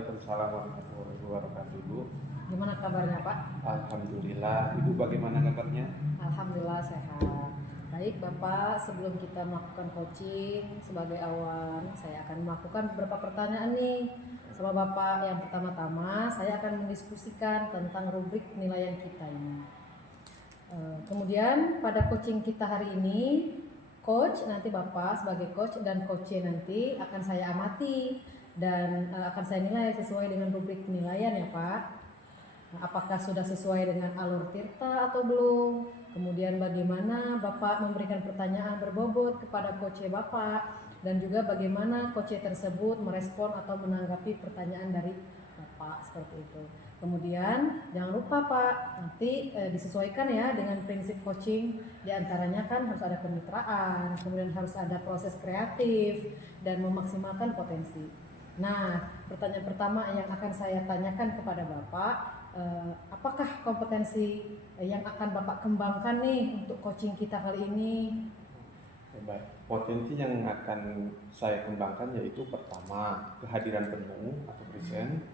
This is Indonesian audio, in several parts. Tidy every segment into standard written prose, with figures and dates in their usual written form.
Waalaikumsalam warahmatullahi wabarakatuh, Bu. Gimana kabarnya Pak? Alhamdulillah. Ibu bagaimana kabarnya? Alhamdulillah sehat. Baik Bapak, sebelum kita melakukan coaching sebagai awal, saya akan melakukan beberapa pertanyaan nih sama Bapak. Yang pertama-tama, saya akan mendiskusikan tentang rubrik penilaian kita ini. Kemudian pada coaching kita hari ini, coach nanti Bapak sebagai coach dan coachnya nanti akan saya amati dan akan saya nilai sesuai dengan rubrik penilaian ya Pak. Apakah sudah sesuai dengan alur tirta atau belum? Kemudian bagaimana Bapak memberikan pertanyaan berbobot kepada coach Bapak dan juga bagaimana coach tersebut merespon atau menanggapi pertanyaan dari Bapak seperti itu. Kemudian jangan lupa Pak, nanti disesuaikan ya dengan prinsip coaching. Di antaranya kan harus ada kemitraan, kemudian harus ada proses kreatif dan memaksimalkan potensi. Nah, pertanyaan pertama yang akan saya tanyakan kepada Bapak, apakah kompetensi yang akan Bapak kembangkan nih untuk coaching kita kali ini? Baik. Potensi yang akan saya kembangkan yaitu pertama kehadiran penuh atau present,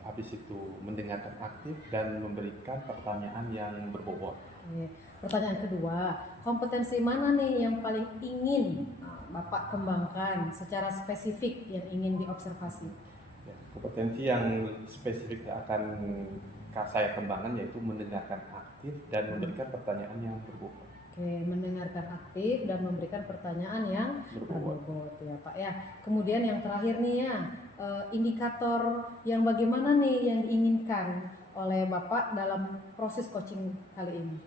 habis itu mendengarkan aktif dan memberikan pertanyaan yang berbobot. Pertanyaan kedua, kompetensi mana nih yang paling ingin Bapak kembangkan secara spesifik yang ingin diobservasi? Ya, kompetensi yang spesifik yang akan saya kembangkan yaitu mendengarkan aktif dan memberikan pertanyaan yang berbobot. Oke, mendengarkan aktif dan memberikan pertanyaan yang berbobot ya Pak ya. Kemudian yang terakhir nih ya, indikator yang bagaimana nih yang diinginkan oleh Bapak dalam proses coaching kali ini?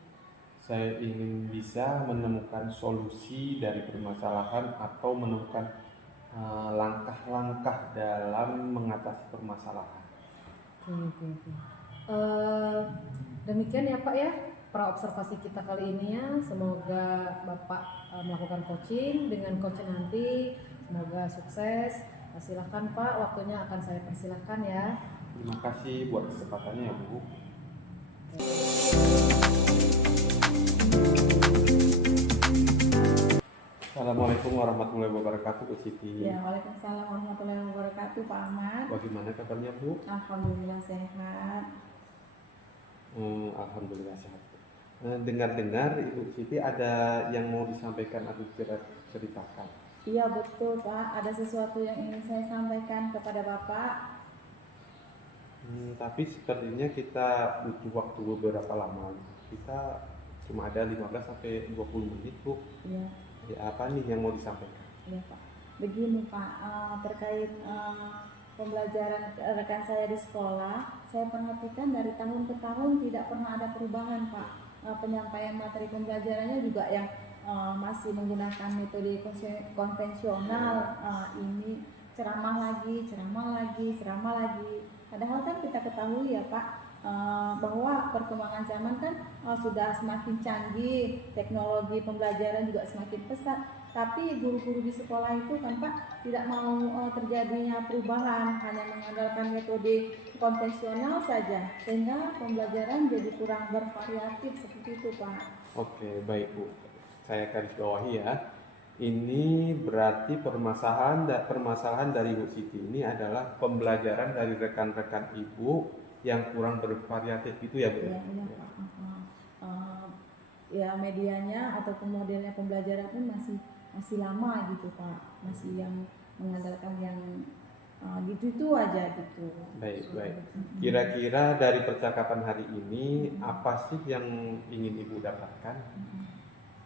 Saya ingin bisa menemukan solusi dari permasalahan atau menemukan langkah-langkah dalam mengatasi permasalahan. Oke. Demikian ya Pak ya praobservasi kita kali ini ya. Semoga Bapak melakukan coaching dengan coach nanti. Semoga sukses. Silahkan Pak, waktunya akan saya persilahkan ya. Terima kasih buat kesempatannya ya Bu. Assalamualaikum warahmatullahi wabarakatuh Bu Siti. Ya, waalaikumsalam warahmatullahi wabarakatuh Pak Ahmad. Bagaimana kabarnya Bu? Alhamdulillah sehat. Alhamdulillah sehat. Dengar-dengar Ibu Siti ada yang mau disampaikan atau ceritakan. Iya betul Pak, ada sesuatu yang ingin saya sampaikan kepada Bapak. Tapi sepertinya kita butuh waktu beberapa lama. Kita cuma ada 15 sampai 20 menit Bu. Iya. Ya, apa nih yang mau disampaikan? Iya Pak. Begini Pak, terkait pembelajaran rekan saya di sekolah, saya perhatikan dari tahun ke tahun tidak pernah ada perubahan Pak. Penyampaian materi pembelajarannya juga yang masih menggunakan metode konvensional, ini ceramah lagi. Padahal kan kita ketahui ya Pak, bahwa perkembangan zaman kan sudah semakin canggih, teknologi pembelajaran juga semakin pesat, tapi guru-guru di sekolah itu kan Pak tidak mau terjadinya perubahan, hanya mengandalkan metode konvensional saja, sehingga pembelajaran jadi kurang bervariatif seperti itu Pak. Oke, baik Bu. Saya garis bawahi ya. Ini berarti permasalahan dari Bu Siti ini adalah pembelajaran dari rekan-rekan Ibu yang kurang bervariatif gitu ya Bu? Iya Pak. Ya medianya atau modelnya pembelajaran pun masih lama gitu Pak, masih yang mengandalkan yang gitu aja gitu. Baik. Kira-kira dari percakapan hari ini apa sih yang ingin Ibu dapatkan?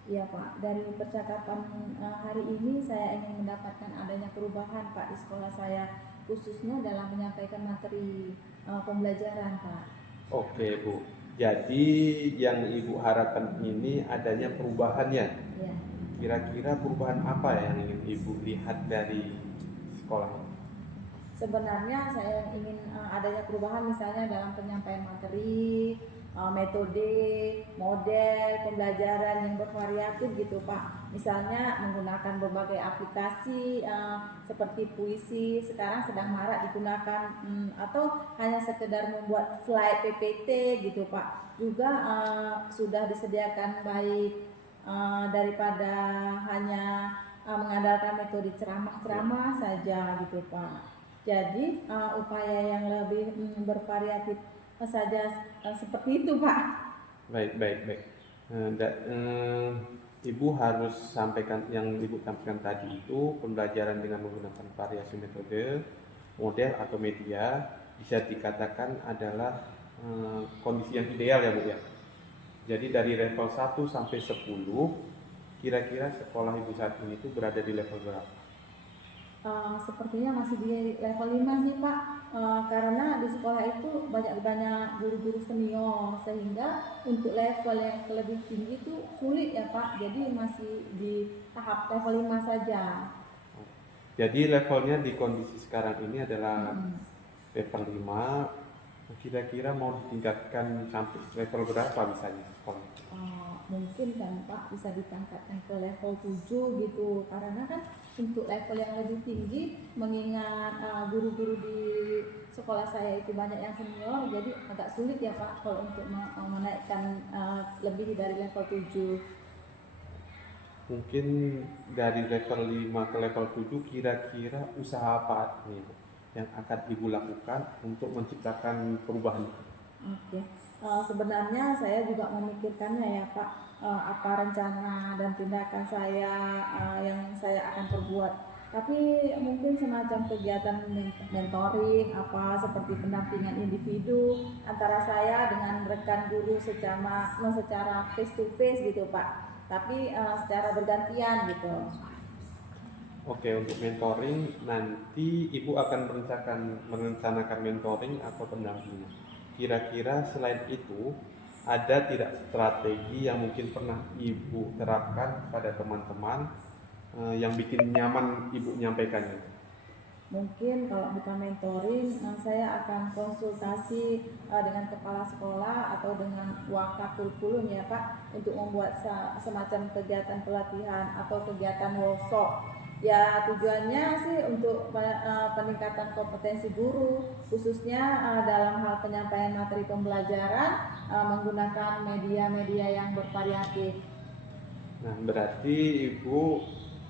Iya Pak, dari percakapan hari ini saya ingin mendapatkan adanya perubahan Pak di sekolah saya, khususnya dalam menyampaikan materi pembelajaran Pak. Oke Bu, jadi yang Ibu harapkan ini adanya perubahannya. Ya. Kira-kira perubahan apa yang ingin Ibu lihat dari sekolah? Sebenarnya saya ingin adanya perubahan misalnya dalam penyampaian materi, metode, model pembelajaran yang bervariatif gitu Pak. Misalnya menggunakan berbagai aplikasi seperti puisi sekarang sedang marak digunakan, atau hanya sekedar membuat slide PPT gitu Pak. Juga sudah disediakan baik daripada hanya mengandalkan metode ceramah saja gitu Pak. Jadi upaya yang lebih bervariatif saja seperti itu Pak. Baik, baik, baik. Ibu harus sampaikan yang Ibu sampaikan tadi itu pembelajaran dengan menggunakan variasi metode, model atau media bisa dikatakan adalah kondisi yang ideal ya Bu ya. Jadi dari level 1 sampai 10, kira-kira sekolah Ibu saat ini itu berada di level berapa? Sepertinya masih di level 5 sih Pak. Karena di sekolah itu banyak guru-guru senior sehingga untuk level yang lebih tinggi itu sulit ya Pak. Jadi masih di tahap level 5 saja. Jadi levelnya di kondisi sekarang ini adalah Mm-mm. level 5. Kira-kira mau ditingkatkan sampai level berapa misalnya sekolah? Mungkin kan Pak bisa ditangkatkan ke level 7 gitu, karena kan untuk level yang lebih tinggi mengingat guru-guru di sekolah saya itu banyak yang senior, jadi agak sulit ya Pak kalau untuk menaikkan lebih dari level 7. Mungkin dari level 5 ke level 7 kira-kira usaha apa nih Bu, yang akan Ibu lakukan untuk menciptakan perubahan? Oke. Sebenarnya saya juga memikirkannya ya Pak, apa rencana dan tindakan saya yang saya akan perbuat. Tapi mungkin semacam kegiatan mentoring, apa seperti pendampingan individu antara saya dengan rekan guru secara face to face gitu Pak. Tapi secara bergantian gitu. Oke, untuk mentoring nanti Ibu akan merencanakan mentoring atau pendampingan. Kira-kira selain itu ada tidak strategi yang mungkin pernah Ibu terapkan pada teman-teman yang bikin nyaman Ibu menyampaikannya? Mungkin kalau bukan mentoring, saya akan konsultasi dengan kepala sekolah atau dengan wakakurikulum ya Pak, untuk membuat semacam kegiatan pelatihan atau kegiatan workshop. Ya tujuannya sih untuk peningkatan kompetensi guru, khususnya dalam hal penyampaian materi pembelajaran menggunakan media-media yang bervariatif. Nah, berarti Ibu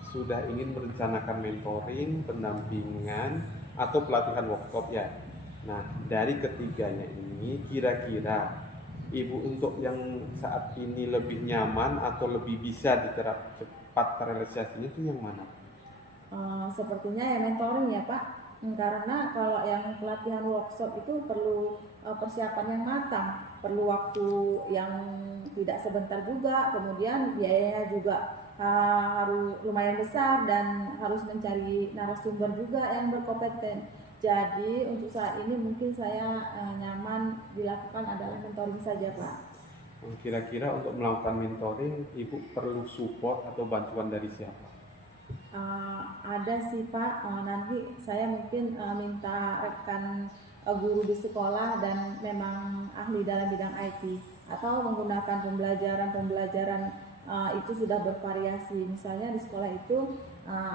sudah ingin merencanakan mentoring, pendampingan, atau pelatihan workshop ya. Nah, dari ketiganya ini kira-kira Ibu untuk yang saat ini lebih nyaman atau lebih bisa diterap cepat terrealisasinya itu yang mana? Sepertinya ya mentoring ya Pak. Karena kalau yang pelatihan workshop itu perlu persiapan yang matang, perlu waktu yang tidak sebentar juga, kemudian biayanya juga harus lumayan besar dan harus mencari narasumber juga yang berkompeten. Jadi untuk saat ini mungkin saya nyaman dilakukan adalah mentoring saja Pak. Kira-kira untuk melakukan mentoring Ibu perlu support atau bantuan dari siapa? Ada sih Pak, nanti saya mungkin minta rekan guru di sekolah dan memang ahli dalam bidang IT, atau menggunakan pembelajaran itu sudah bervariasi. Misalnya di sekolah itu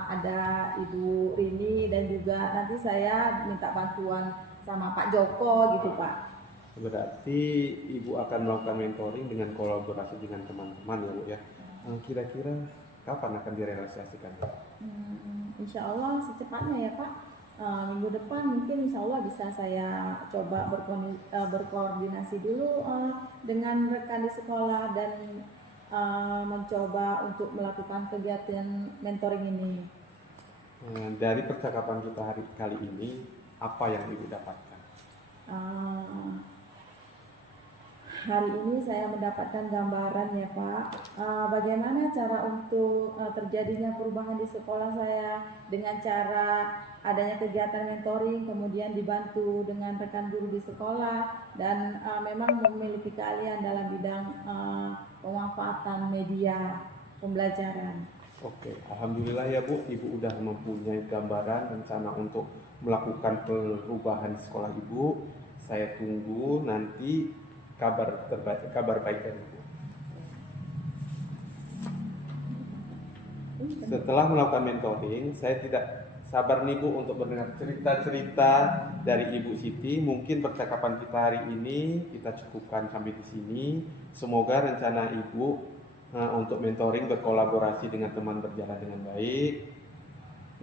ada Ibu Rini dan juga nanti saya minta bantuan sama Pak Joko gitu Pak. Berarti Ibu akan melakukan mentoring dengan kolaborasi dengan teman-teman ya Bu ya. Kira-kira kapan akan direalisasikan? Insya Allah secepatnya ya Pak. Minggu depan mungkin insya Allah bisa saya coba berkoordinasi dulu dengan rekan di sekolah dan mencoba untuk melakukan kegiatan mentoring ini. Dari percakapan kita hari kali ini, apa yang Ibu dapatkan? Uh, Hari ini saya mendapatkan gambaran ya Pak, bagaimana cara untuk terjadinya perubahan di sekolah saya dengan cara adanya kegiatan mentoring, kemudian dibantu dengan rekan guru di sekolah, dan memang memiliki keahlian dalam bidang pemanfaatan media pembelajaran. Oke, Alhamdulillah ya Bu, Ibu udah mempunyai gambaran rencana untuk melakukan perubahan di sekolah Ibu. Saya tunggu nanti kabar baik dari Ibu. Setelah melakukan mentoring, saya tidak sabar nih Bu untuk mendengar cerita-cerita dari Ibu Siti. Mungkin percakapan kita hari ini kita cukupkan sampai di sini. Semoga rencana Ibu untuk mentoring berkolaborasi dengan teman berjalan dengan baik.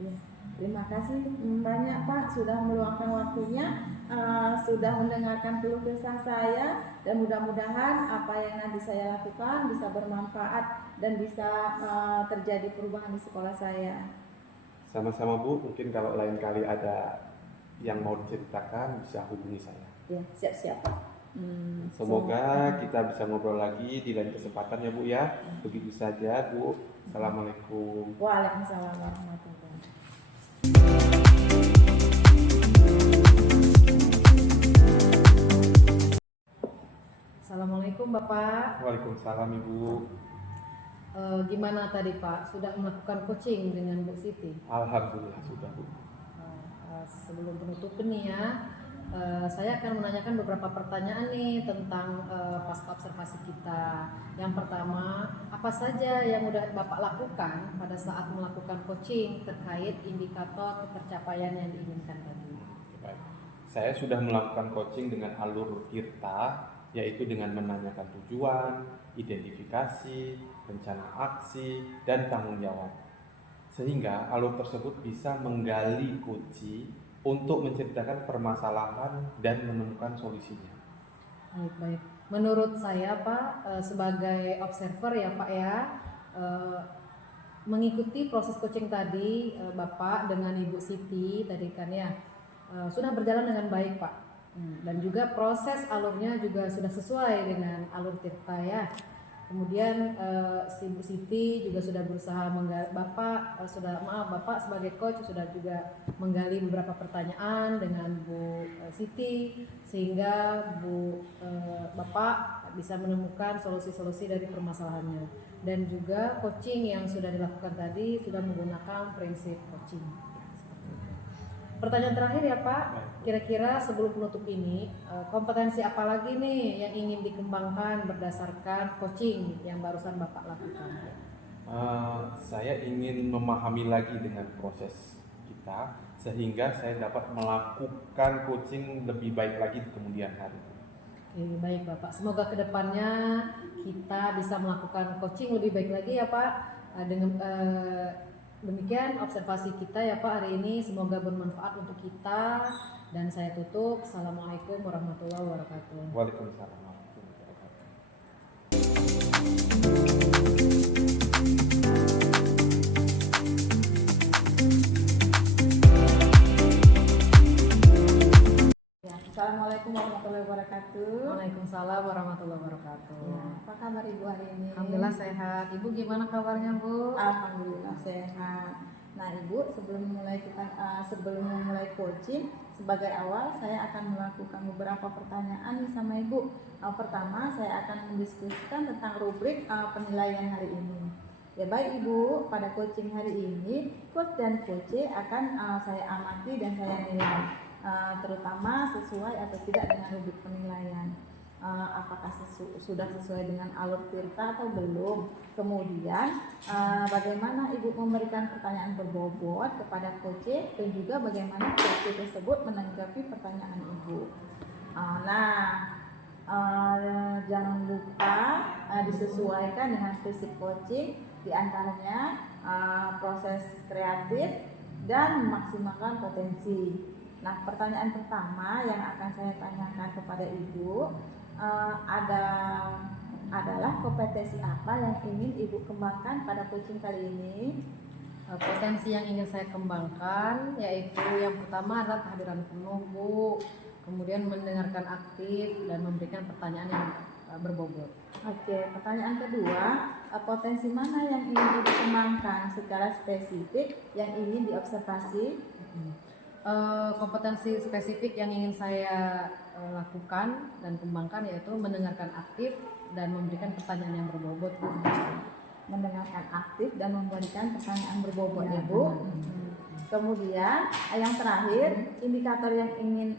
Ya. Terima kasih banyak Pak sudah meluangkan waktunya, sudah mendengarkan keluh kesah saya, dan mudah-mudahan apa yang nanti saya lakukan bisa bermanfaat dan bisa terjadi perubahan di sekolah saya. Sama-sama Bu, mungkin kalau lain kali ada yang mau diceritakan bisa hubungi saya. Ya, siap-siap Pak. Semoga kita bisa ngobrol lagi di lain kesempatan ya Bu ya. Begitu saja Bu. Assalamualaikum. Waalaikumsalam warahmatullahi wabarakatuh. Assalamualaikum Bapak. Waalaikumsalam Ibu. Gimana tadi Pak? Sudah melakukan coaching dengan Bu Siti? Alhamdulillah sudah Bu. Sebelum penutup nih ya, saya akan menanyakan beberapa pertanyaan nih tentang pasca observasi kita. Yang pertama, apa saja yang udah Bapak lakukan pada saat melakukan coaching terkait indikator tercapaian yang diinginkan tadi? Baik. Saya sudah melakukan coaching dengan alur TIRTA, yaitu dengan menanyakan tujuan, identifikasi, rencana aksi, dan tanggung jawab. Sehingga alur tersebut bisa menggali kunci untuk menceritakan permasalahan dan menemukan solusinya. Baik. Menurut saya Pak, sebagai observer ya Pak ya, mengikuti proses coaching tadi Bapak dengan Ibu Siti tadi kan ya, sudah berjalan dengan baik Pak. Dan juga proses alurnya juga sudah sesuai dengan alur TIRTA ya. Kemudian si Bu Siti juga sudah berusaha Bapak sebagai coach sudah juga menggali beberapa pertanyaan dengan Bu Siti sehingga Bapak bisa menemukan solusi-solusi dari permasalahannya. Dan juga coaching yang sudah dilakukan tadi sudah menggunakan prinsip coaching. Pertanyaan terakhir ya Pak, kira-kira sebelum penutup ini, kompetensi apa lagi nih yang ingin dikembangkan berdasarkan coaching yang barusan Bapak lakukan? Saya ingin memahami lagi dengan proses kita, sehingga saya dapat melakukan coaching lebih baik lagi di kemudian hari. Oke, baik Bapak, semoga kedepannya kita bisa melakukan coaching lebih baik lagi ya Pak. Demikian observasi kita ya Pak hari ini, semoga bermanfaat untuk kita, dan saya tutup. Assalamualaikum warahmatullahi wabarakatuh. Waalaikumsalam warahmatullahi wabarakatuh. Assalamualaikum warahmatullahi wabarakatuh. Waalaikumsalam warahmatullahi wabarakatuh. Ya, apa kabar Ibu hari ini? Alhamdulillah sehat. Ibu gimana kabarnya Bu? Alhamdulillah sehat. Nah Ibu, sebelum memulai coaching, sebagai awal saya akan melakukan beberapa pertanyaan nih sama Ibu. Pertama, saya akan mendiskusikan tentang rubrik penilaian hari ini. Ya baik Ibu, pada coaching hari ini, coach dan coach akan saya amati dan saya nilai. Terutama sesuai atau tidak dengan rubrik penilaian, apakah sudah sesuai dengan alur TIRTA atau belum. Kemudian bagaimana Ibu memberikan pertanyaan berbobot kepada coach dan juga bagaimana coach tersebut menanggapi pertanyaan Ibu. Jangan lupa disesuaikan dengan prinsip coaching, diantaranya proses kreatif dan memaksimalkan potensi. Nah, pertanyaan pertama yang akan saya tanyakan kepada Ibu adalah kompetensi apa yang ingin Ibu kembangkan pada coaching kali ini? Potensi yang ingin saya kembangkan yaitu yang pertama adalah kehadiran penuh Bu, kemudian mendengarkan aktif dan memberikan pertanyaan yang berbobot. Oke, pertanyaan kedua, potensi mana yang ingin Ibu kembangkan secara spesifik yang ingin diobservasi? Kompetensi spesifik yang ingin saya lakukan dan kembangkan yaitu mendengarkan aktif dan memberikan pertanyaan yang berbobot. Mendengarkan aktif dan memberikan pertanyaan berbobot ya Bu. Kemudian yang terakhir, indikator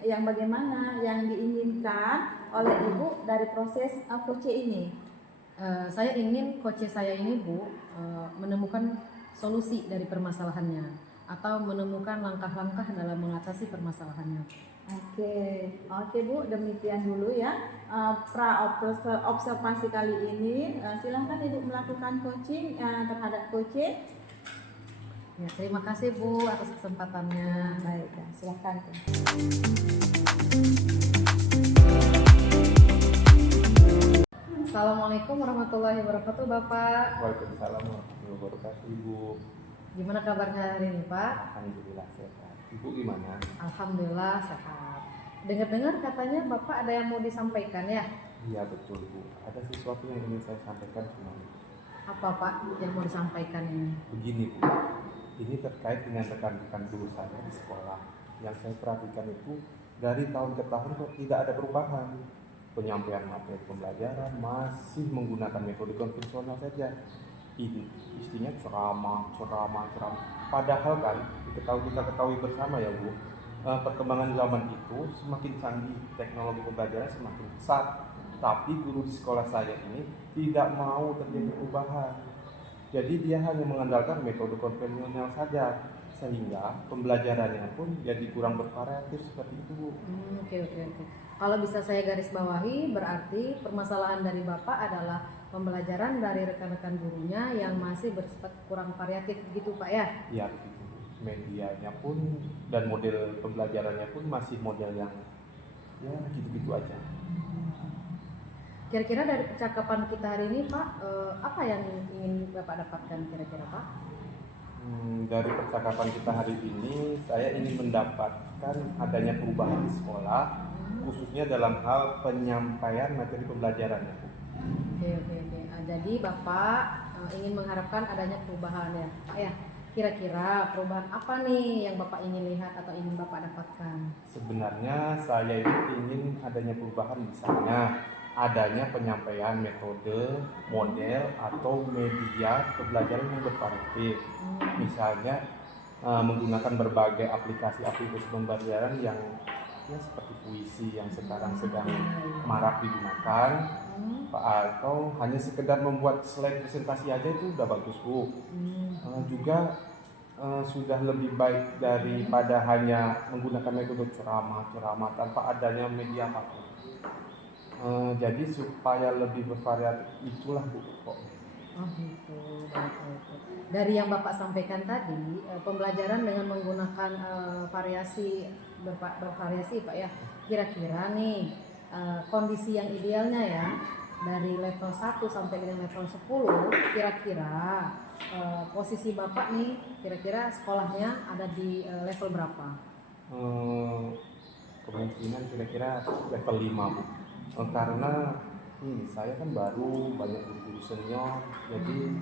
yang bagaimana yang diinginkan oleh Ibu dari proses coach ini? Saya ingin coach saya ini Bu menemukan solusi dari permasalahannya atau menemukan langkah-langkah dalam mengatasi permasalahannya. Oke Bu, demikian dulu ya observasi kali ini. Silahkan Ibu melakukan coaching terhadap coach. Ya, terima kasih Bu atas kesempatannya. Baik, ya, silakan. Assalamualaikum warahmatullahi wabarakatuh Bapak. Waalaikumsalam warahmatullahi wabarakatuh, Ibu. Gimana kabarnya hari ini Pak? Alhamdulillah sehat. Ibu gimana? Alhamdulillah sehat. Dengar-dengar katanya Bapak ada yang mau disampaikan ya? Iya betul, Bu. Ada sesuatu yang ingin saya sampaikan cuma Apa Pak yang mau disampaikan ini? begini, Bu. Ini terkait dengan rekan-rekan guru saya di sekolah. Yang saya perhatikan itu dari tahun ke tahun kok tidak ada perubahan. Penyampaian materi pembelajaran masih menggunakan metode konvensional saja. Ini istinya ceramah. Padahal kan kita ketahui bersama ya Bu, perkembangan zaman itu semakin canggih, teknologi pembelajaran semakin pesat. Tapi guru di sekolah saya ini tidak mau terjadi perubahan. Jadi dia hanya mengandalkan metode konvensional saja, sehingga pembelajarannya pun jadi kurang bervariatif seperti itu Bu. Oke. Kalau bisa saya garis bawahi, berarti permasalahan dari Bapak adalah pembelajaran dari rekan-rekan gurunya yang masih bersifat kurang variatif gitu Pak ya? Ya begitu. Medianya pun dan model pembelajarannya pun masih model yang ya gitu-gitu aja. Kira-kira dari percakapan kita hari ini Pak, apa yang ingin Bapak dapatkan kira-kira Pak? Dari percakapan kita hari ini, saya ingin mendapatkan adanya perubahan di sekolah, khususnya dalam hal penyampaian materi pembelajarannya. Oke. Jadi Bapak ingin mengharapkan adanya perubahan ya? Ya. Kira-kira perubahan apa nih yang Bapak ingin lihat atau ingin Bapak dapatkan? Sebenarnya saya itu ingin adanya perubahan, misalnya adanya penyampaian metode, model, atau media pembelajaran yang bervariatif. Misalnya menggunakan berbagai aplikasi pembelajaran yang ya seperti puisi yang sekarang sedang marak digunakan, atau hanya sekedar membuat slide presentasi aja itu udah bagus Bu. Juga sudah lebih baik daripada hanya menggunakan metode ceramah tanpa adanya media apapun. Jadi supaya lebih bervariatif itulah Bu pokoknya. Oh gitu, baik. Dari yang Bapak sampaikan tadi, pembelajaran dengan menggunakan bervariasi Pak ya. Kira-kira nih kondisi yang idealnya ya dari level 1 sampai dengan level 10, kira-kira posisi Bapak nih kira-kira sekolahnya ada di level berapa? Kemungkinan kira-kira level 5 Bu. Karena saya kan baru banyak guru senior, jadi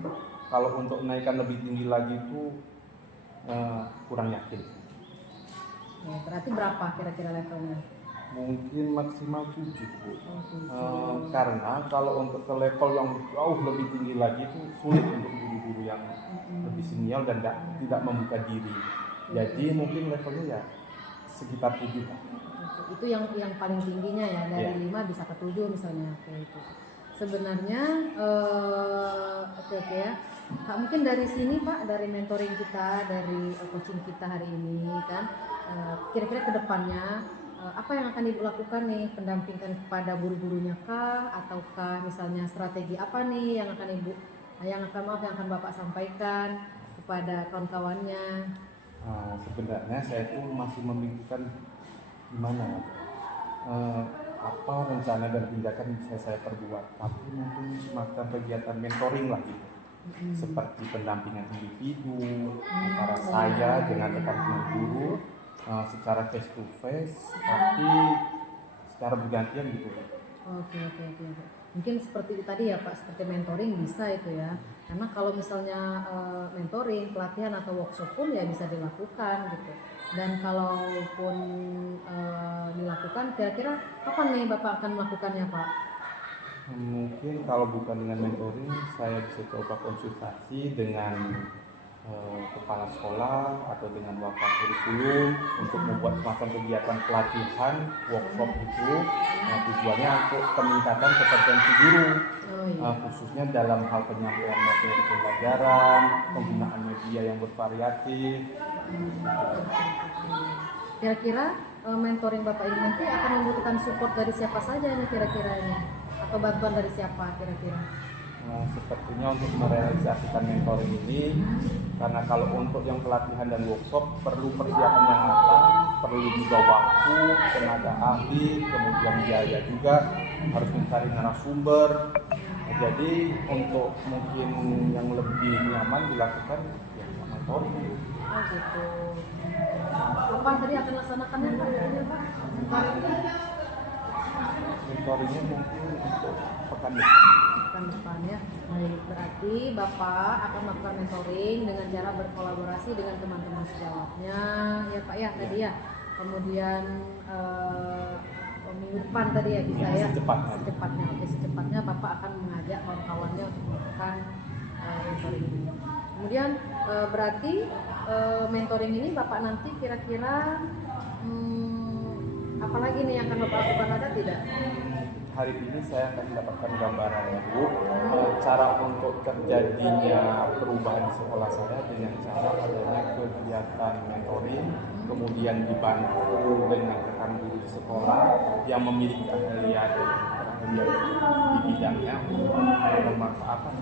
kalau untuk naikkan lebih tinggi lagi itu kurang yakin. Ya, berarti berapa kira-kira levelnya? Mungkin maksimal 7 Bu. Oh, 7. Karena kalau untuk ke level yang jauh lebih tinggi lagi itu sulit untuk guru-guru yang lebih senior dan tidak membuka diri. Jadi mungkin levelnya ya sekitar 7 Pak. Itu yang paling tingginya ya, dari 5 bisa ke 7 misalnya. Itu sebenarnya oke ya Kak, mungkin dari sini Pak, dari mentoring kita, dari coaching kita hari ini kan, kira-kira kedepannya apa yang akan Ibu lakukan nih, pendampingan kepada guru-gurunya kah, ataukah misalnya strategi apa nih yang akan Bapak sampaikan kepada kawan-kawannya? Sebenarnya saya tuh masih memikirkan gimana apa rencana dan tindakan yang bisa saya perbuat, tapi mungkin semacam kegiatan mentoring lah gitu, seperti pendampingan individu antara saya dengan rekan-rekan guru secara face to face, tapi secara bergantian gitu. Oke. Mungkin seperti tadi ya Pak, seperti mentoring bisa itu ya. Karena kalau misalnya mentoring, pelatihan atau workshop pun ya bisa dilakukan gitu. Dan kalaupun dilakukan, kira-kira kapan nih Bapak akan melakukannya Pak? Mungkin kalau bukan dengan mentoring, saya bisa coba konsultasi dengan kepala sekolah atau dengan wakil kurikulum untuk membuat semacam kegiatan pelatihan workshop itu, tujuannya untuk peningkatan kompetensi guru, khususnya dalam hal penyampaian materi pembelajaran, penggunaan media yang bervariatif. Kira-kira mentoring Bapak ini nanti akan membutuhkan support dari siapa saja ini kira-kira ini, atau bantuan dari siapa kira-kira? sepertinya untuk merealisasikan mentoring ini, karena kalau untuk yang pelatihan dan workshop perlu persiapan yang matang, perlu juga waktu, tenaga ahli, kemudian biaya juga, harus mencari narasumber. Jadi untuk mungkin yang lebih nyaman dilakukan ya mentoring. Oh gitu. Kapan tadi akan laksanakannya Pak? Mentoringnya mungkin untuk pekan depan. Pekan depan ya. Baik, berarti Bapak akan melakukan mentoring dengan cara berkolaborasi dengan teman-teman sejawatnya ya Pak ya tadi ya. Kemudian minggu depan tadi ya bisa ya. Secepatnya. Oke, secepatnya Bapak akan mengajak kawan-kawannya untuk melakukan mentoring ini. Kemudian berarti mentoring ini Bapak nanti kira-kira apa lagi nih yang akan Bapak lakukan, ada tidak? Hari ini saya akan mendapatkan gambaran ya Bu, cara untuk terjadinya perubahan di sekolah saya dengan cara adanya kegiatan mentoring, kemudian dibantu dengan rekan guru di sekolah yang memiliki keahlian di bidangnya untuk memanfaatkan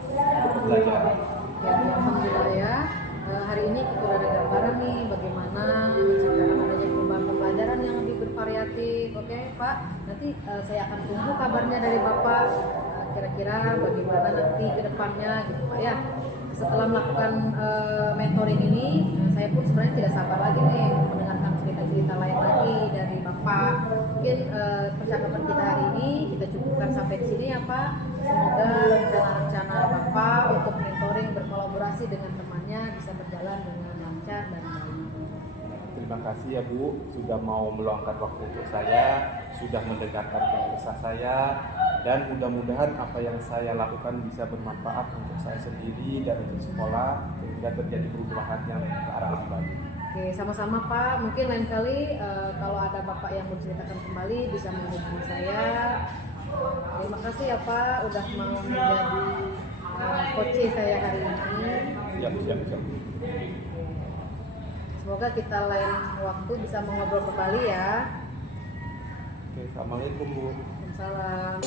pembelajaran. Ya, alhamdulillah ya. Hari ini kita udah ada gambaran nih bagaimana menciptakan adanya perubahan pembelajaran yang lebih bervariatif. Oke Pak, nanti saya akan tunggu kabarnya dari Bapak. Kira-kira bagaimana nanti ke depannya gitu Pak ya. Setelah melakukan mentoring ini, saya pun sebenarnya tidak sabar lagi nih mendengarkan cerita-cerita lain lagi dari Bapak. Mungkin percakapan kita hari ini kita cukupkan sampai di sini ya Pak. Semoga rencana-rencana Bapak untuk mentoring berkolaborasi dengan temannya bisa berjalan dengan lancar dan baik. Terima kasih ya Bu, sudah mau meluangkan waktu untuk saya, sudah mendengarkan kisah saya, dan mudah-mudahan apa yang saya lakukan bisa bermanfaat untuk saya sendiri dan untuk sekolah, sehingga terjadi perubahan yang ke arah lebih baik. Oke, sama-sama Pak. Mungkin lain kali kalau ada Bapak yang menceritakan kembali bisa menghubungi saya. Terima kasih ya Pak, udah mau menjadi coach saya hari ini. Siap. Semoga kita lain waktu bisa mengobrol kembali ya. Oke, assalamualaikum Bu. Salam.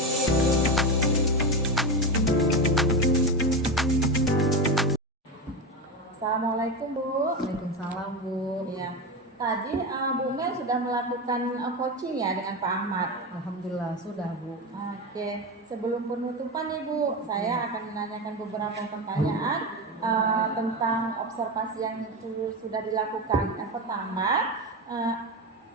Assalamualaikum Bu. Waalaikumsalam Bu. Iya. Tadi Bu Mel sudah melakukan coaching ya dengan Pak Ahmad. Alhamdulillah sudah Bu. Oke, sebelum penutupan nih Bu, saya akan menanyakan beberapa pertanyaan tentang observasi yang sudah dilakukan. Yang pertama,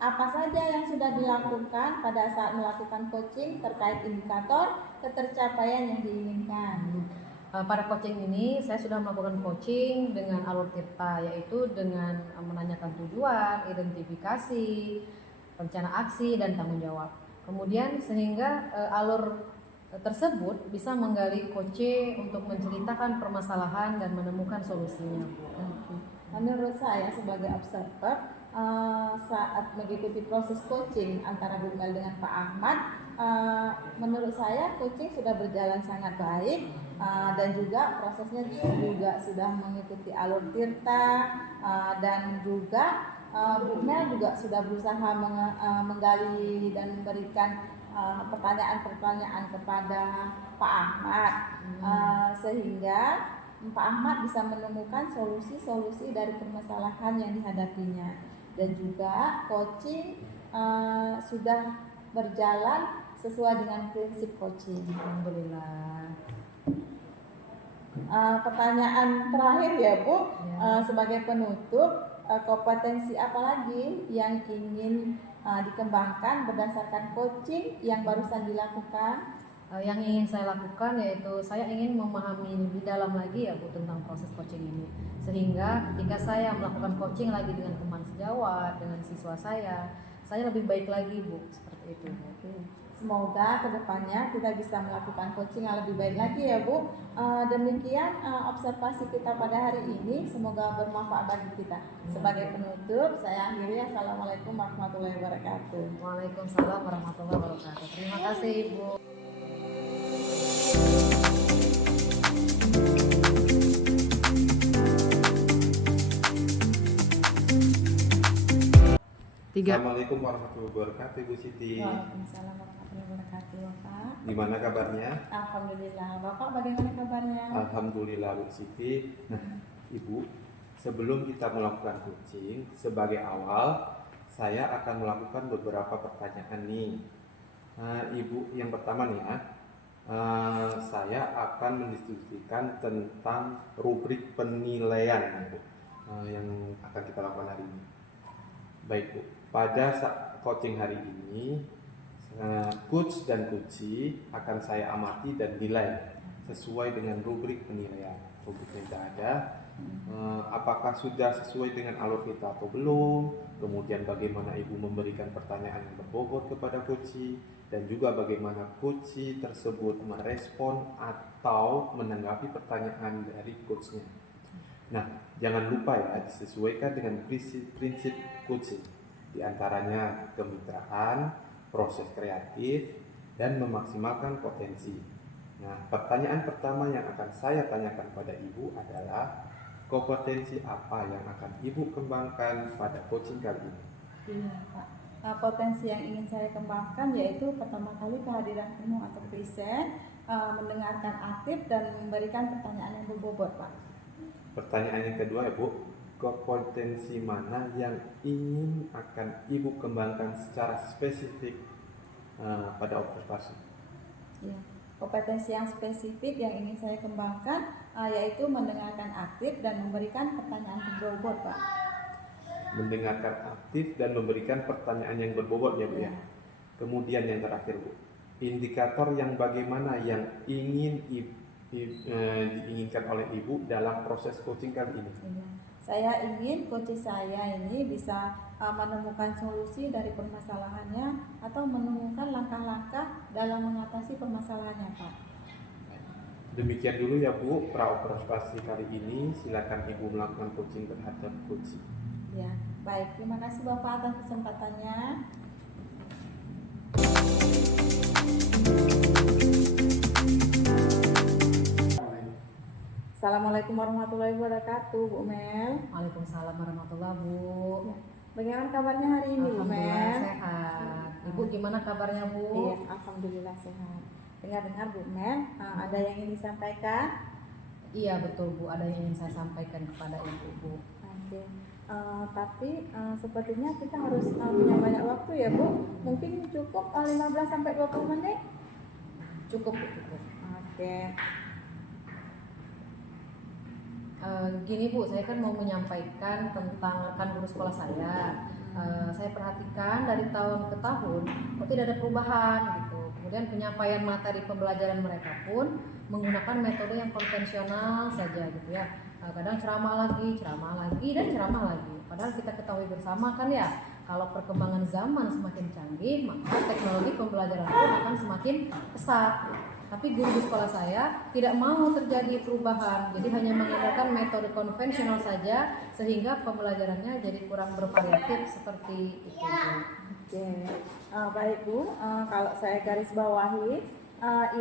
apa saja yang sudah dilakukan pada saat melakukan coaching terkait indikator ketercapaian yang diinginkan? Pada coaching ini saya sudah melakukan coaching dengan alur tirta, yaitu dengan menanyakan tujuan, identifikasi, rencana aksi, dan tanggung jawab. Kemudian sehingga alur tersebut bisa menggali coach untuk menceritakan permasalahan dan menemukan solusinya. Menurut saya sebagai observer, saat mengikuti proses coaching antara Bu Mel dengan Pak Ahmad, menurut saya coaching sudah berjalan sangat baik, dan juga prosesnya juga sudah mengikuti alur tirta, dan juga Bu Mel juga sudah berusaha menggali dan memberikan pertanyaan-pertanyaan kepada Pak Ahmad, sehingga Pak Ahmad bisa menemukan solusi-solusi dari permasalahan yang dihadapinya. Dan juga coaching sudah berjalan sesuai dengan prinsip coaching. Alhamdulillah. Pertanyaan terakhir ya Bu, sebagai penutup, kompetensi apa lagi yang ingin dikembangkan berdasarkan coaching yang barusan dilakukan? Yang ingin saya lakukan yaitu saya ingin memahami lebih dalam lagi ya Bu tentang proses coaching ini, sehingga ketika saya melakukan coaching lagi dengan teman sejawat, dengan siswa saya lebih baik lagi Bu, seperti itu. Semoga kedepannya kita bisa melakukan coaching yang lebih baik lagi ya Bu. Demikian observasi kita pada hari ini, semoga bermanfaat bagi kita. Sebagai penutup, saya akhiri. Assalamualaikum warahmatullahi wabarakatuh. Waalaikumsalam warahmatullahi wabarakatuh. Terima kasih Ibu. Assalamualaikum warahmatullahi wabarakatuh, Bu Siti. Waalaikumsalam warahmatullahi wabarakatuh, Pak. Gimana kabarnya? Alhamdulillah. Bapak bagaimana kabarnya? Alhamdulillah Bu Siti. Nah, Ibu, sebelum kita melakukan coaching, sebagai awal saya akan melakukan beberapa pertanyaan nih. Ibu, yang pertama nih ya, saya akan mendiskusikan tentang rubrik penilaian Bu, yang akan kita lakukan hari ini. Baik Bu, pada coaching hari ini, coach dan coachee akan saya amati dan nilai sesuai dengan rubrik penilaian. Rubriknya tidak ada. Apakah sudah sesuai dengan alur kita atau belum? Kemudian bagaimana Ibu memberikan pertanyaan yang berbobot kepada coachee, dan juga bagaimana coachee tersebut merespon atau menanggapi pertanyaan dari coachnya. Nah, jangan lupa ya, disesuaikan dengan prinsip coaching. Di antaranya kemitraan, proses kreatif, dan memaksimalkan potensi. Nah, pertanyaan pertama yang akan saya tanyakan pada Ibu adalah kompetensi apa yang akan Ibu kembangkan pada coaching kali ini? Iya, Pak. Potensi yang ingin saya kembangkan yaitu pertama kali kehadiran penuh atau present, mendengarkan aktif dan memberikan pertanyaan yang berbobot, Pak. Pertanyaan yang kedua ya Bu, kompetensi mana yang ingin akan Ibu kembangkan secara spesifik pada observasi? Ya, kompetensi yang spesifik yang ingin saya kembangkan yaitu mendengarkan aktif dan memberikan pertanyaan berbobot, Pak. Mendengarkan aktif dan memberikan pertanyaan yang berbobot ya Bu ya. Ya. Kemudian yang terakhir Bu, indikator yang bagaimana yang ingin diinginkan oleh Ibu dalam proses coaching kali ini? Iya. Saya ingin coach saya ini bisa menemukan solusi dari permasalahannya atau menemukan langkah-langkah dalam mengatasi permasalahannya, Pak. Demikian dulu ya Bu, pra-observasi kali ini. Silakan Ibu melakukan coaching terhadap coach. Ya, baik. Terima kasih Bapak atas kesempatannya. Assalamualaikum warahmatullahi wabarakatuh, Bu Mel. Waalaikumsalam warahmatullahi Bu. Ya. Bagaimana kabarnya hari ini, Bu Alhamdulillah Mel? sehat. Ibu gimana kabarnya Bu? Iya, alhamdulillah sehat. Dengar-dengar Bu Mel, ada yang ingin disampaikan? Iya betul Bu, ada yang ingin saya sampaikan kepada Ibu Bu. Oke. Tapi sepertinya kita harus punya banyak waktu ya Bu. Mungkin cukup 15 sampai 20 menit. Cukup Bu, cukup. Oke. Gini Bu, saya kan mau menyampaikan tentang rekan guru sekolah saya. Saya perhatikan dari tahun ke tahun kok tidak ada perubahan gitu. Kemudian penyampaian materi pembelajaran mereka pun menggunakan metode yang konvensional saja gitu ya. Kadang ceramah lagi dan ceramah lagi. Padahal kita ketahui bersama kan ya, kalau perkembangan zaman semakin canggih, maka teknologi pembelajaran pun akan semakin pesat. Tapi guru di sekolah saya tidak mau terjadi perubahan, jadi hanya menggunakan metode konvensional saja sehingga pembelajarannya jadi kurang bervariatif seperti itu. Oke. Baik Bu, kalau saya garis bawahi,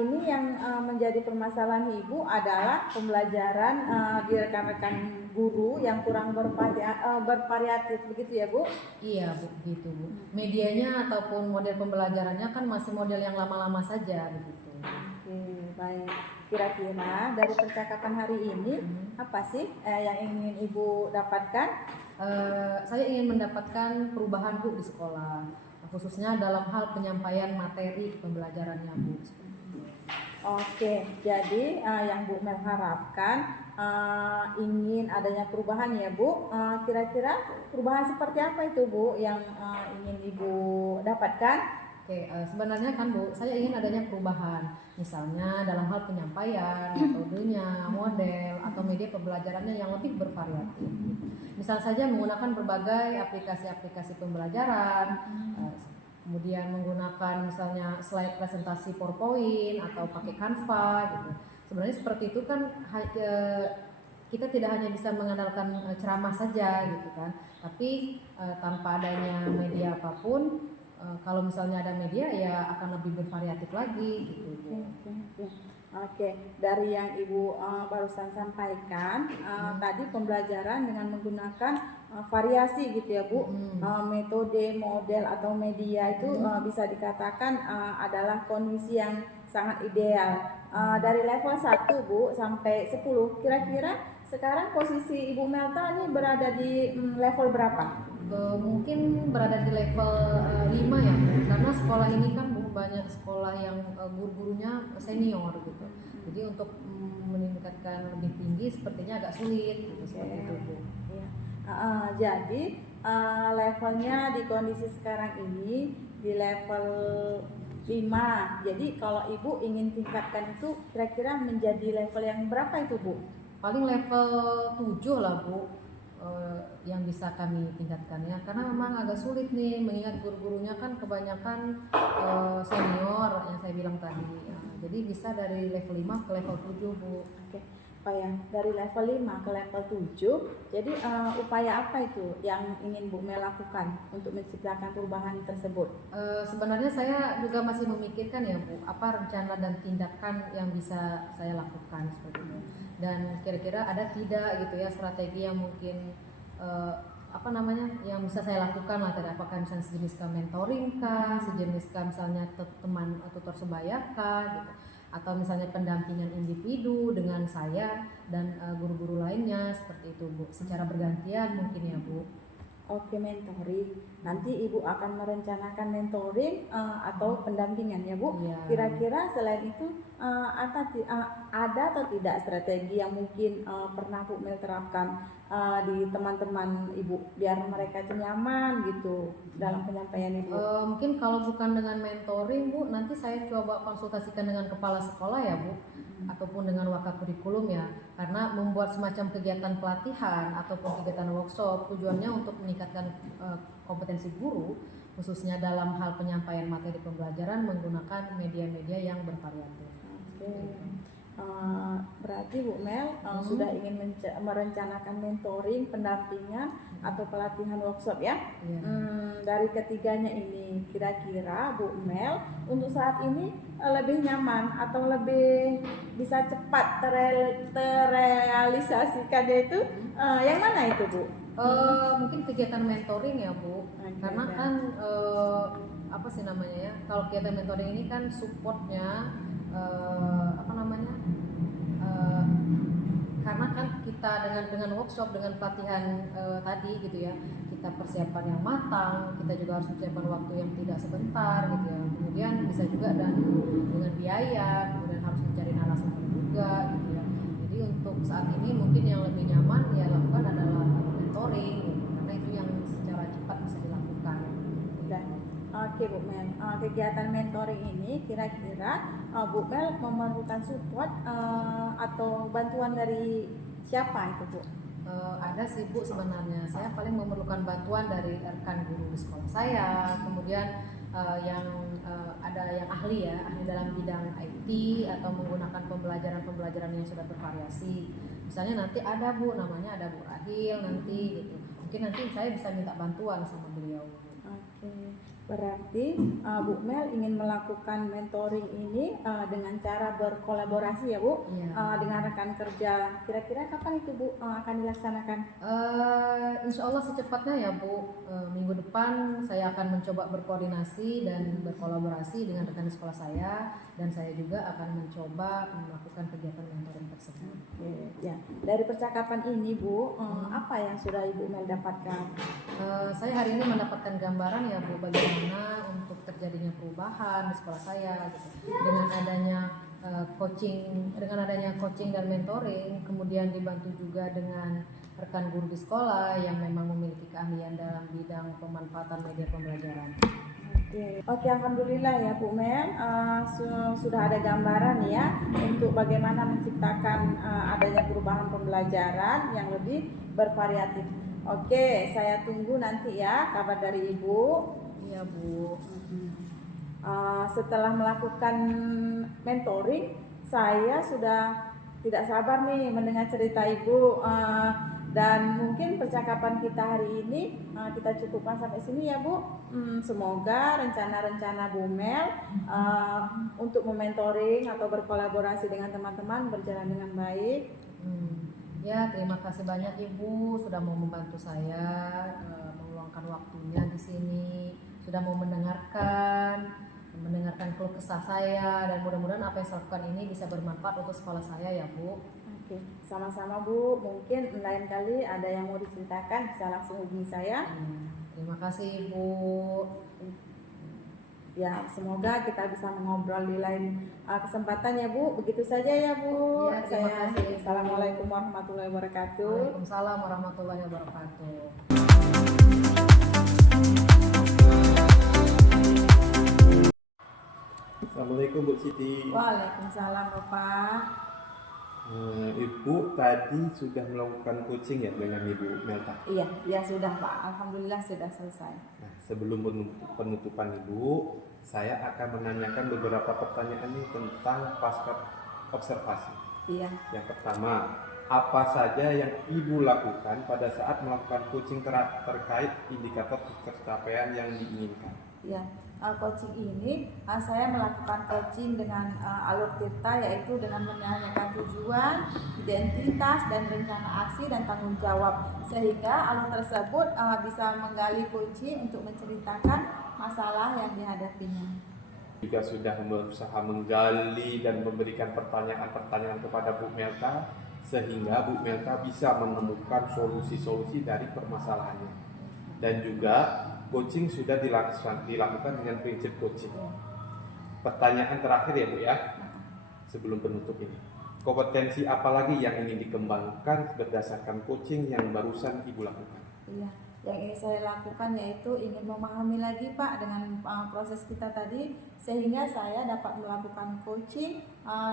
ini yang menjadi permasalahan Ibu adalah pembelajaran di rekan-rekan guru yang kurang bervariatif, begitu ya Bu? Iya Bu, gitu Bu. Medianya ataupun model pembelajarannya kan masih model yang lama-lama saja begitu. Oke, baik. Kira-kira dari percakapan hari ini apa sih yang ingin Ibu dapatkan? Saya ingin mendapatkan perubahan Bu di sekolah, khususnya dalam hal penyampaian materi pembelajarannya Bu. Oke, jadi yang Bu Mel harapkan ingin adanya perubahan ya Bu. Kira-kira perubahan seperti apa itu Bu yang ingin Ibu dapatkan? Oke, sebenarnya kan Bu, saya ingin adanya perubahan, misalnya dalam hal penyampaian, metodenya, model, atau media pembelajarannya yang lebih bervariatif. Misal saja menggunakan berbagai aplikasi-aplikasi pembelajaran, kemudian menggunakan misalnya slide presentasi PowerPoint atau pakai Canva gitu. Sebenarnya seperti itu kan kita tidak hanya bisa mengandalkan ceramah saja gitu kan, tapi tanpa adanya media apapun, kalau misalnya ada media ya akan lebih bervariatif lagi gitu. Oke. Oke, dari yang Ibu barusan sampaikan, tadi pembelajaran dengan menggunakan variasi gitu ya Bu. Metode, model atau media itu bisa dikatakan adalah kondisi yang sangat ideal. Dari level 1 Bu sampai 10, kira-kira sekarang posisi Ibu Melta ini berada di level berapa? Mungkin berada di level 5 ya, karena sekolah ini kan banyak sekolah yang guru-gurunya senior gitu. Jadi untuk meningkatkan lebih tinggi sepertinya agak sulit gitu, seperti itu Bu. Ya. Jadi levelnya di kondisi sekarang ini di level 5. Jadi kalau Ibu ingin tingkatkan itu kira-kira menjadi level yang berapa itu Bu? Paling level 7 lah Bu, yang bisa kami tingkatkan ya, karena memang agak sulit nih mengingat guru-gurunya kan kebanyakan senior yang saya bilang tadi ya. Jadi bisa dari level 5 ke level 7 Bu. Oke. Oh ya, dari level 5 ke level 7. Jadi upaya apa itu yang ingin Bu Mel lakukan untuk menciptakan perubahan tersebut? Sebenarnya saya juga masih memikirkan ya Bu, apa rencana dan tindakan yang bisa saya lakukan seperti itu. Dan kira-kira ada tidak gitu ya strategi yang mungkin yang bisa saya lakukan lah tadi, apakah misalnya sejenis mentoring kah, sejenis misalnya teman tutor sebaya kah gitu, atau misalnya pendampingan individu dengan saya dan guru-guru lainnya seperti itu Bu, secara bergantian mungkin ya Bu. Oke, mentoring. Nanti Ibu akan merencanakan mentoring atau pendampingan ya Bu. Iya. Kira-kira selain itu ada atau tidak strategi yang mungkin pernah Bu Mel terapkan di teman-teman Ibu biar mereka itu nyaman gitu dalam penyampaian Ibu? Mungkin kalau bukan dengan mentoring Bu, nanti saya coba konsultasikan dengan kepala sekolah ya Bu, ataupun dengan wakakurikulum ya, karena membuat semacam kegiatan pelatihan ataupun kegiatan workshop tujuannya untuk meningkatkan kompetensi guru khususnya dalam hal penyampaian materi pembelajaran menggunakan media-media yang bervariatif. Oke. Berarti Bu Mel sudah ingin merencanakan mentoring, pendampingan atau pelatihan workshop ya. Iya. Dari ketiganya ini kira-kira Bu Mel untuk saat ini lebih nyaman atau lebih bisa cepat terrealisasikannya itu yang mana itu Bu? Mungkin kegiatan mentoring ya Bu, karena kan kalau kegiatan mentoring ini kan supportnya karena kan kita dengan workshop, dengan pelatihan tadi gitu ya, kita persiapan yang matang, kita juga harus persiapan waktu yang tidak sebentar gitu ya, kemudian bisa juga dan dengan biaya, kemudian harus mencari narasumber juga gitu ya. Jadi untuk saat ini mungkin yang lebih nyaman ya lakukan adalah mentoring gitu, karena itu yang secara cepat bisa dilakukan. Oke Bu Mel, kegiatan mentoring ini kira-kira Bu Mel memerlukan support atau bantuan dari siapa itu Bu? Ada sih Bu, sebenarnya saya paling memerlukan bantuan dari rekan guru di sekolah saya, kemudian ada yang ahli dalam bidang IT atau menggunakan pembelajaran yang sudah bervariasi. Misalnya nanti ada Bu, namanya ada Bu Rahil nanti gitu. Mungkin nanti saya bisa minta bantuan sama beliau. Oke. Berarti Bu Mel ingin melakukan mentoring ini dengan cara berkolaborasi ya Bu, dengan rekan kerja. Kira-kira kapan itu Bu akan dilaksanakan? Insya Allah secepatnya ya Bu. Minggu depan saya akan mencoba berkoordinasi dan berkolaborasi dengan rekan di sekolah saya, dan saya juga akan mencoba melakukan kegiatan mentoring tersebut. Oke, ya. Dari percakapan ini Bu, apa yang sudah Ibu Mel dapatkan? Saya hari ini mendapatkan gambaran ya Bu, bagaimana untuk terjadinya perubahan di sekolah saya gitu. Dengan adanya coaching dan mentoring, kemudian dibantu juga dengan rekan guru di sekolah yang memang memiliki keahlian dalam bidang pemanfaatan media pembelajaran. Oke, alhamdulillah ya Bu Mel, sudah ada gambaran ya untuk bagaimana menciptakan adanya perubahan pembelajaran yang lebih bervariatif. Oke, saya tunggu nanti ya kabar dari Ibu. Iya Bu. Setelah melakukan mentoring, saya sudah tidak sabar nih mendengar cerita Ibu Dan mungkin percakapan kita hari ini kita cukupkan sampai sini ya Bu. Semoga rencana-rencana Bu Mel untuk mementoring atau berkolaborasi dengan teman-teman berjalan dengan baik. Ya, terima kasih banyak Ibu sudah mau membantu saya meluangkan waktunya di sini, sudah mau mendengarkan keluh kesah saya, dan mudah-mudahan apa yang saya lakukan ini bisa bermanfaat untuk sekolah saya ya Bu. Oke, sama-sama Bu. Mungkin lain kali ada yang mau diceritakan bisa langsung hubungi saya. Terima kasih Ibu. Ya, semoga kita bisa mengobrol di lain kesempatan ya Bu. Begitu saja ya Bu. Ya, terima kasih. Assalamualaikum warahmatullahi wabarakatuh. Waalaikumsalam warahmatullahi wabarakatuh. Assalamualaikum Bu Siti. Waalaikumsalam Bapak. Ibu tadi sudah melakukan coaching ya dengan Ibu Melta? Iya, ya sudah Pak. Alhamdulillah sudah selesai. Nah, sebelum penutupan Ibu, saya akan menanyakan beberapa pertanyaan nih tentang pasca observasi. Iya. Yang pertama, apa saja yang Ibu lakukan pada saat melakukan coaching terkait indikator pencapaian yang diinginkan? Ya, coaching ini saya melakukan coaching dengan alur kita, yaitu dengan menanyakan tujuan, identitas, dan rencana aksi dan tanggung jawab, sehingga alur tersebut bisa menggali kunci untuk menceritakan masalah yang dihadapinya. Jika sudah berusaha menggali dan memberikan pertanyaan-pertanyaan kepada Bu Melta, sehingga Bu Melta bisa menemukan solusi-solusi dari permasalahannya. Dan juga coaching sudah dilakukan dengan prinsip coaching. Pertanyaan terakhir ya Bu ya, sebelum penutup ini. Kompetensi apa lagi yang ingin dikembangkan berdasarkan coaching yang barusan Ibu lakukan? Iya, yang ingin saya lakukan yaitu ingin memahami lagi Pak dengan proses kita tadi, sehingga saya dapat melakukan coaching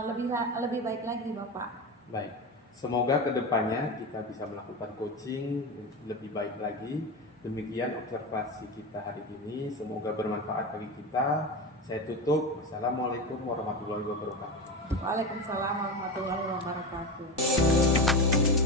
lebih baik lagi Bapak. Baik, semoga kedepannya kita bisa melakukan coaching lebih baik lagi. Demikian observasi kita hari ini, semoga bermanfaat bagi kita. Saya tutup. Wassalamualaikum warahmatullahi wabarakatuh. Waalaikumsalam warahmatullahi wabarakatuh.